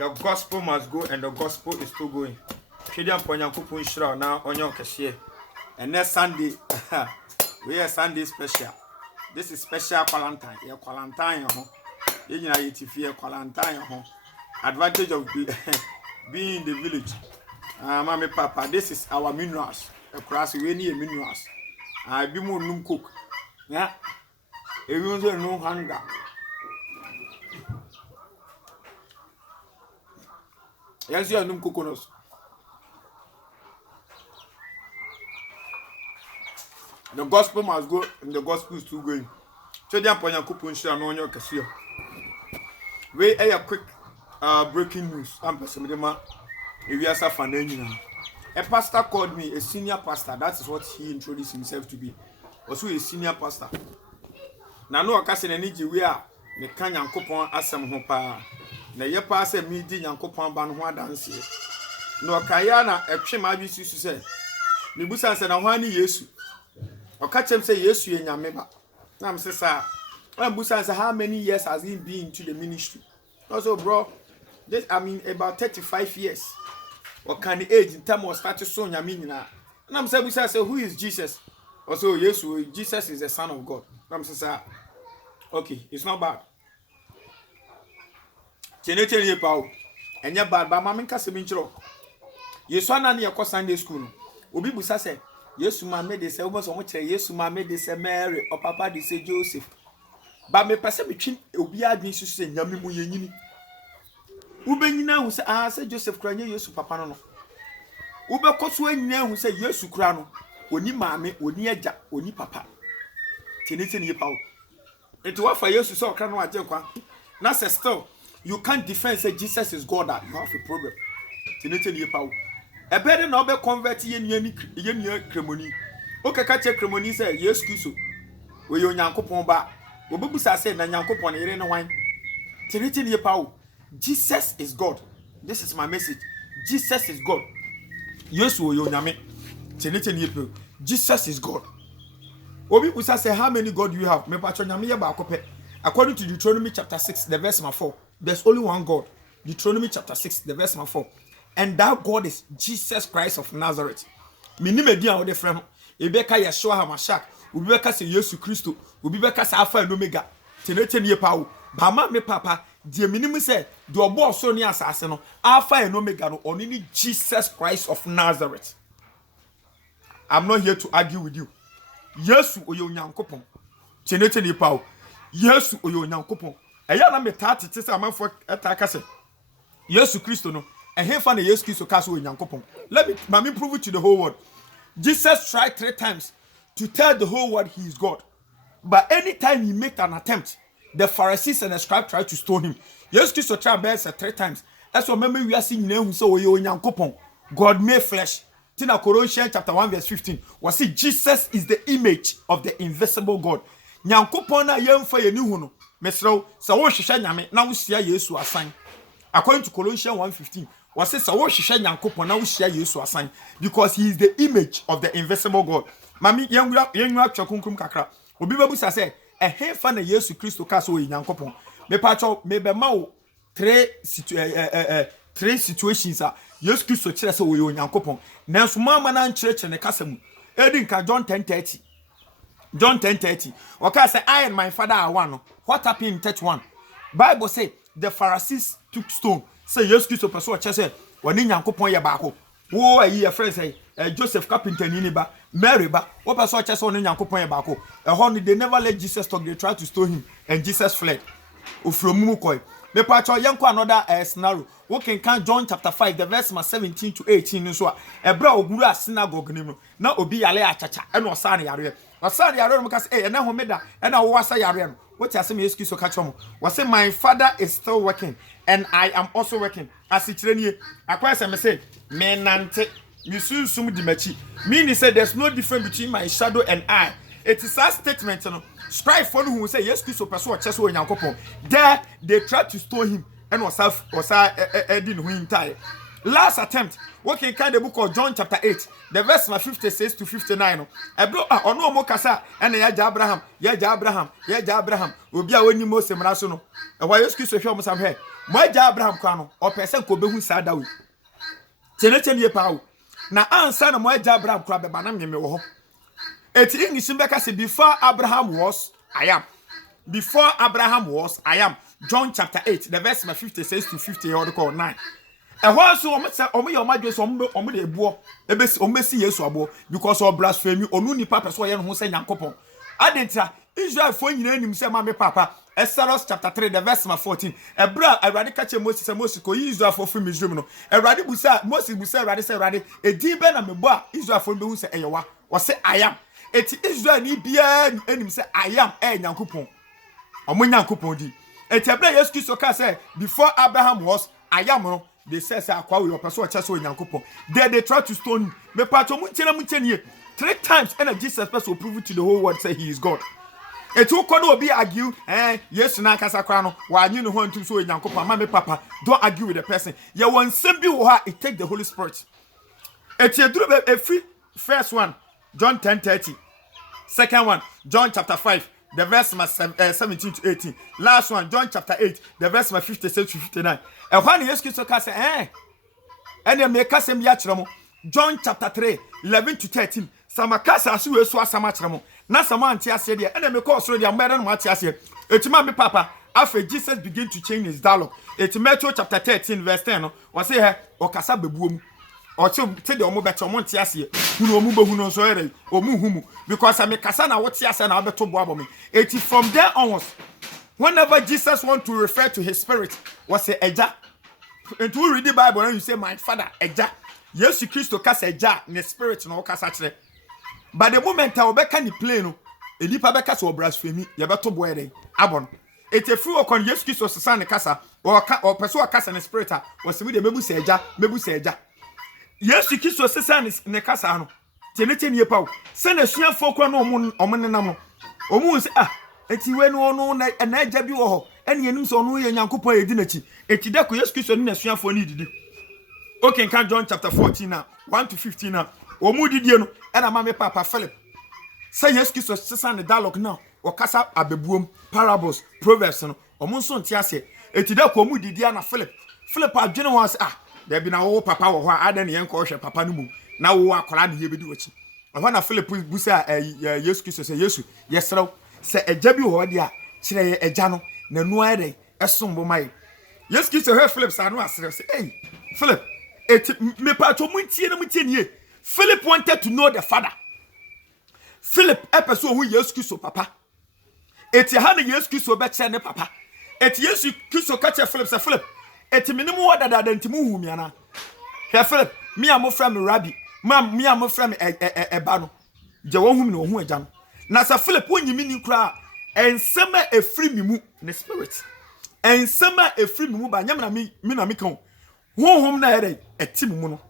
The gospel must go, and the gospel is still going. Shedian Ponyankopon Shra now on your cashier. And next Sunday, we are Sunday special. This is special quarantine. You're quarantine, you know, if you're quarantine, advantage of being in the village. Mommy, Papa, this is our minerals. Across we need minerals. I be more noon cook. Yeah, everyone's no hunger. Yes, you are no coconuts. The gospel must go, and the gospel is still going. So, the Ponyankopon Shra no your cashier. We a quick breaking news. I'm Pessimidema. If you are suffering, a pastor called me a senior pastor. That is what he introduced himself to be. Also, a senior pastor. Now, no occasion any we are the Kanyankopon Asam Hopa. Na ye pa se mi di Nyankopon ba no ho adanse no kaya na etwe ma bi susu se me busan se na ho ani Yesu o ka chem se Yesu ye nyame ba na me se sa na busan se how many years has he been into the ministry also bro this I mean about 35 years what kind of age in terms of status so nyame nyina na me se busan se who is Jesus also Yesu Jesus is the son of God na me se sa okay it's not bad. Cheneteni pao enya bad ba mama nka se binchiro Yesu ana na ye Sunday school obi busa se Yesu ma me de se wo so mo kire Yesu ma me de se Mary o papa de se Joseph ba me pese betwin obi adwen susu se nyame mu yenyini wo benyina hu se se Joseph kura nye Yesu papa no wo be koso anyina hu se Yesu kura no oni maame oni agya oni papa cheneteni pao enti wa fa Yesu so okra no agye kwa na se still you can't defend say Jesus is God that you have a problem. Tinete ni pawo. E be na obe convert ye nua kremoni. O keka che kremoni say Yesu Kristo. We yo Nyankopon ba. Obebusa say na Nyankopon ire ne wan. Tinete ni pawo. Jesus is God. This is my message. Jesus is God. Yesu yo nyame. Tinete ni pawo. Jesus is God. Obi busa say how many God you have? Me patcho nyame ye ba akope. According to Deuteronomy chapter 6, the verse 4, there's only one God. Deuteronomy chapter 6, the verse 4. And that God is Jesus Christ of Nazareth. Minimedian or the friend, Ebeka Yeshua Hamashak, Ubeka say Yesu Christo, Ubeka say Alpha and Omega, Tenete ye Pau, Bama me Papa, dear minimum said, do a boss so near assassin, Alpha and Omega, or only Jesus Christ of Nazareth. I'm not here to argue with you. Yesu Oyo Nyankopon, Tenete ye Pau. Yesu oyo Nyankopon eya na metati te se amanfo etaka se Yesu Kristo no ehefa na Yesu Kristo ka so Nyankopon. Let me prove it to the whole world. Jesus tried 3 times to tell the whole world he is God, but anytime he make an attempt, the Pharisees and the scribes tried to stone him. Yesu Kristo tried bear 3 times. That's what remember we are seeing nyina hu so oyo Nyankopon, God made flesh. Tina Colossians chapter 1 verse 15 was see Jesus is the image of the invisible God. Nyankopon na yemfa ye ni hu no mesrew se wo hwehwe nyame na wo sia Yesu asan. According to Colossians 1:15 was say se wo hwehwe Nyankopon na wo sia Yesu asan because he is the image of the invisible God. Mami yenwura twakunkum kakra obi babusa say ehemfa na Yesu Kristo ka so Nyankopon me pacho me be ma wo 3 situations a Yesu Kristo kire se wo Nyankopon nanso mama na nkyerechire ne kasa mu edi nka John 10:30 John 10:30. Okay, say I and my father are one. What happened in 31? Bible say the Pharisees took stone. Say yes, Christo person che say woni Nyankopon ye baako. Wo ayi your friend say Joseph carpenter ni ba, Mary ba. Wo person che say woni Nyankopon ye baako. They never let Jesus talk. They tried to stone him and Jesus fled. Ofromu koi. Me pacho yanko another scenario. We can John chapter 5 the verse 17 to 18 so e bra oguru a synagogue ni no na obi yale achacha e no sa na yare wasa yare no ka say na homeda e na wo wasa yare no what you say me excuse ka chomo wase my father is still working and I am also working as it nie akwa say me say me nante me sunsum di machi meaning say there's no difference between my shadow and I. It is a statement no scribe for who say yes Christo person che so Nyankopon there they tried to stone him and was Edin who entire last attempt working kind the book of John chapter 8 the verse 56 to 59 ebro ono mo kasa and ya Abraham obi a woni Mose mra so no e wa Yesu Christo hwe mo sam he mo agya Abraham kwa no o pese ko behu saa dawe chenechenie pa o na ansa na mo agya Abraham kwa beba na mmeme wo ho eti English mbeka say before Abraham was I am. Before Abraham was I am. John chapter 8 the verse 56 to 50 or call 9. And once omo your madwe so omo de ebuo ebesi omesi Yesu abo because of blasphemy onu ni papa so ye no ho say Nyankopon. Adentra Israel fo nyina anim say ma me papa Exodus chapter 3 the verse 14. Ebra Awurade ka che Moses say Moses ko Israel fo free Misraim no. Awurade busa Moses busa Awurade say Awurade edi be na mebo a Israel fo be hu say eyewa. O say I am. Eti Israel ni bia anim say I am Nyankopon. Omo Nyankopon di. Eti Ebra Yesu Kristo ka say before Abraham was I am no. They say akwa we person chaso Nyankopon. They try to stone me pato munchenie 3 times and Jesus person prove to the whole world say he is God. Etu ko no obi argue yes na kasa kwa no wa anyi no ho ntum so Nyankopon ma me papa don't argue with the person. Ye won sem bi wo ha it take the Holy Spirit. Eti eduru be free first one John 10:30. Second one John chapter 5 the verse 17 to 18. Last one John chapter 8 the verse 56 to 59. And when Yesu Kristo ka say ene me ka sem ya kire mo John chapter 3 11 to 13. Sama kasa asu Yesu asama kire mo na sama anti ase de ene me call so de amere no ati ase etima me papa after Jesus begin to change his dialogue. It's Matthew chapter 13 verse 10 no o say he o kasa bebuom o te de omo beto omo anti ase hunu omu behunu so ere omu humu because me kasa na what ase na obeto bo abomi. It from there onwards whenever Jesus want to refer to his spirit was say eja. And to read the Bible and you say my father eja. Yes Christo kasa eja ne spirit no kasa kire. But the moment I obeka ni play no enipa beka so blasphemy ye beto bo ere abon. It a free okon yes Christo sesa ne kasa or person kasa ne spirit was me de mebu se eja. Yes Christo sesa ne kasa no. Tenete nie pa. Se na suafo kwa no omo nenam no. Omo se eti we no na eja bi wo ho ene enim so no ye Nyankopon edi nachi eti da ko Yesu Kristo ni nasuafo ni didi. Okay, can John chapter 14 now 1 to 15 now omu didie no ena ma me papa Philip say Yesu Kristo sesa ne dialogue now o kasa abebuom parables proverbs no omo so ntia se eti da ko omu didie na Philip adwene ho ase there be na wo papa wo ho ada ne yenko hwe papa no mu na wo akola ne yebedi wachi ho na Philip busa Yesu Kristo say Yesu yesrew se eja bi ho de a kire ye eja no na nu ayre esombo mai Yesu Kristo he Philip sa no asre say hey Philip me pato muntie nie Philip wanted to know the Father. Philip epeso hu Yesu Kristo papa eti ha ne Yesu Kristo be kire ne papa eti Yesu Kristo ka kire Philip say Philip eti me ne mu wadada ntimu hu mi ana he Philip me amofra me rabbi me amofra me eba no je wo hu mi no hu eja no na sa Philip wonyimi ni kura ensema efri mi mu ne spirit ensema efri mi mu ba nyam na mi na mi kan honhom na ere etim mu no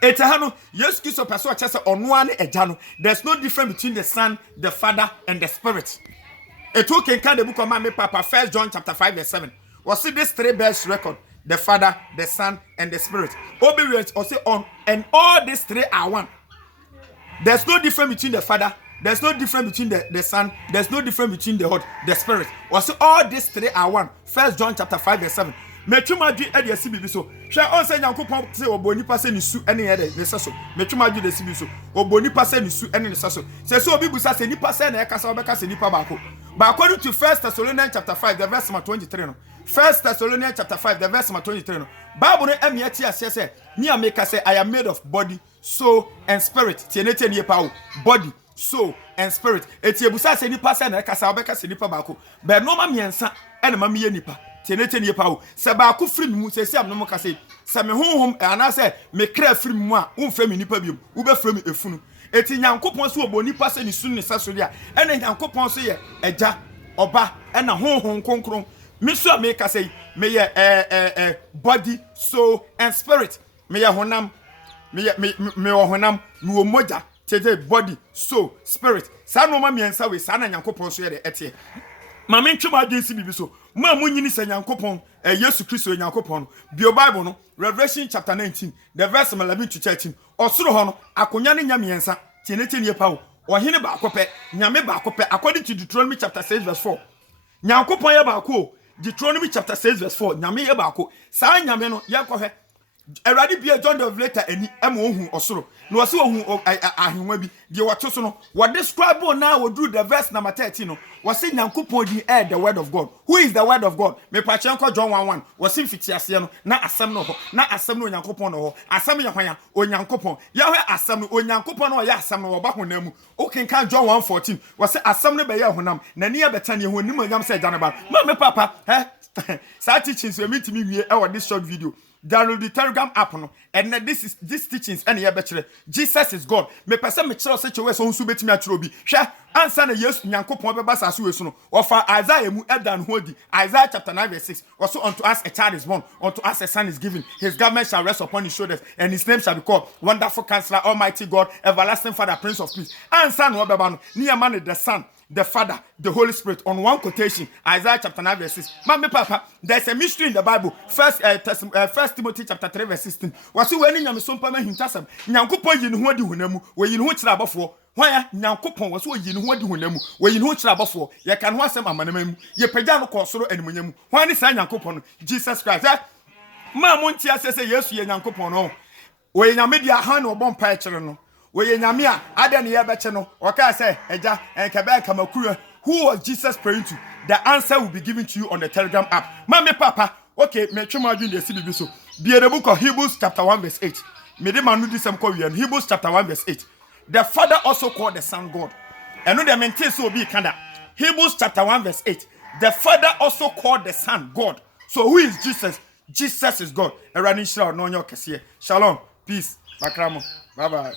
etahano Yesu Kristo person chese ono ane eja no there's no difference between the Son, the Father and the Spirit. It can kind the book of my papa 1 John chapter 5 verse 7 was see this 3 bears record the Father, the Son and the Spirit obedience or say on and all these 3 are one. There's no difference between the Father, there's no difference between the Son, there's no difference between the Spirit. Or say all these 3 are one. 1 John chapter 5 verse 7. Metuma dwi e de sibi so. Hwe on say Nyankopon say oboni pa se ni su ene ye de ne saso. Metuma dwi de sibi so. Oboni pa se ni su ene ne saso. Se obi busa se ni pa se na e kasa obeka se ni pa baako. But according to 1 Thessalonians chapter 5 the verse 23 no. 1 Thessalonians chapter 5 the verse 23 no. Bible no emiati ase say me ameka say I am made of body, soul and spirit. Tienete ni pa body, soul and spirit. Eti ebusa se ni pa se na e kasa obeka se ni pa baako. But no ma miensa ene ma miye nipa. Tenete ni pa o se ba ko firi mu se se am no mo ka se se me honhom ana se me kra firi mu a wo mfra me nipa biom wo be fra me efunu eti Nyankopon so obo nipa se ni su ne saso dia ene Nyankopon so ye eja oba ena honhom konkron me so me ka se me ye body soul and spirit me ye honam me honam no moja tete body soul spirit sa no ma miensa we sa na Nyankopon so ye de ete ma me ntwema agensi bibi so ma munyini se Nyankopon Yesu Kristo Nyankopon bio Bible no Revelation chapter 19 the verse 11 to 13 osoro ho no akonya ne nyame yensa tienete ne pa wo ohene ba akopɛ nyame ba akopɛ according to Deuteronomy chapter 6 verse 4 Nyankopon ya ba ako Deuteronomy chapter 6 verse 4. Nyame ye baako. Saa nyame no ye kɔ hwɛ. Eradi bia John the Revelator ani ema ohun osoro. No wase ohun ahwenwa bi. De wato so no. What describe now we do the verse number 13 no. Wase Nyankopɔn di the word of God. Who is the word of God? Me pa chenko John 1:1. Wase mfiti ase no na asɛm no ho. Na asɛm no Nyankopɔn no ho. Asɛm ye hwan ya? Onyankopɔn. Ye hwe asɛm no Onyankopɔn no ye asɛm no wo ba honam mu. Okenkan John 1:14. Wase asɛm no be ye honam. Na ne ye betane ye honim anyam se agya ne ba. Ma me papa, sa teachings we meet me wie e this short video. Download the Telegram app no, and this teachings and here betre. Jesus is God. Me pese me kyerɛ se kyerɛ so nso betimi atwerɛ bi. Hwɛ ansa na Yesu Nyankopɔn bɛba saso we so no. Ofa Isaiah mu edan ho di. Isaiah chapter 9 verse 6. Also unto us a child is born, unto us a son is given. His government shall rest upon his shoulders, and his name shall be called Wonderful Counselor, Almighty God, Everlasting Father, Prince of Peace. Ansa na obɛba no, ne man the Son, the Father, the Holy Spirit. On one quotation, Isaiah chapter 9 verse 6. Mama papa, there's a mystery in the Bible. First Timothy chapter 3 verse 16. Wasu weni nyame sompa ma hintasam. Nyankopɔn yi ne ho adi honamu. We yi ne ho kyerɛ abɔfo. Hwan ya Nyankopɔn wasu yi ne ho adi honamu. We yi ne ho kyerɛ abɔfo. Ye kan ho asɛm amanamamu. Ye pagya no kɔ soro animonyamu. Hwan ne sa Nyankopɔn no? Jesus Christ. Ma mo ntia sɛ Yesu ye Nyankopɔn no. We nyame dia han no bɔ mpa kyerɛ no. We nyame a ade ne ye bɛkye no. Oka sɛ agya enkebe kamakura. Who was Jesus praying to? The answer will be given to you on the Telegram app. Mama papa, okay, me twema adwun de sibi so. Be the book of Hebrews chapter 1 verse 8. Me de manu di sem ko wi Hebrews chapter 1 verse 8. The Father also called the Son God. And no the maintain so be kanda. Hebrews chapter 1 verse 8. The Father also called the Son God. So who is Jesus? Jesus is God. Erani shira no nyo kese. Shalom. Peace. Bakramo. Bye bye.